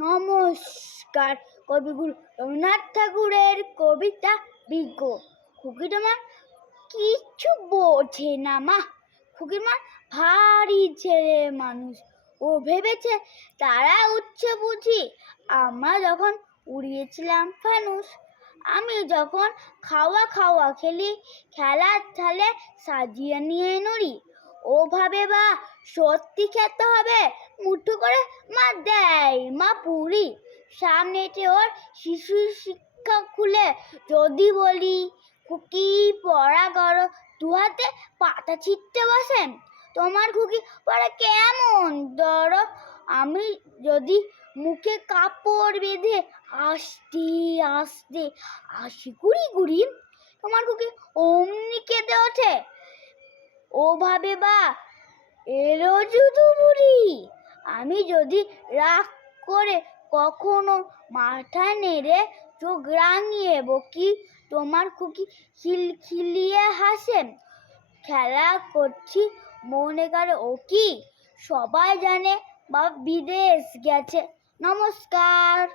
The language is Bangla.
নমস্কার, কবিগুরু রবীন্দ্রনাথ ঠাকুরের কবিতা বিজ্ঞ। খুকি তোমার কিচ্ছু বোঝে না মা। খুকি মা ভারী ছেলে মানুষ। ও ভেবেছে তারা উচ্চ বুঝি। আমরা যখন উড়িয়েছিলাম ফানুস আমি যখন খাওয়া খাওয়া খেলি, খেলার থালে সাজিয়ে নিয়ে নড়ি। ও ভাবে বা সত্যি খেতে হবে, মুঠো করে মা দেয়। মা পুরি সামনেতে ওর শিশু শিক্ষা খুলে যদি বলি, খুকি, পড়া করো দু হাতে পাতা ছিটতে বসেন। তোমার খুকি পড়া কেমন? ধরো, আমি যদি মুখে কাপড় বেঁধে আসতে আসতে আসি গুড়ি গুড়ি তোমার খুকি অমনি কেঁদে ওঠে। ও ভাবে বা এলো যুদু বুড়ি আমি যদি রাগ করে কখনো মাথা নেড়ে চোখ রাঙিয়ে বকি, তোমার খুকি খিলখিলিয়ে হাসে। খেলা করছি, মনে করে ও কি? সবাই জানে বা বিদেশ গেছে। নমস্কার।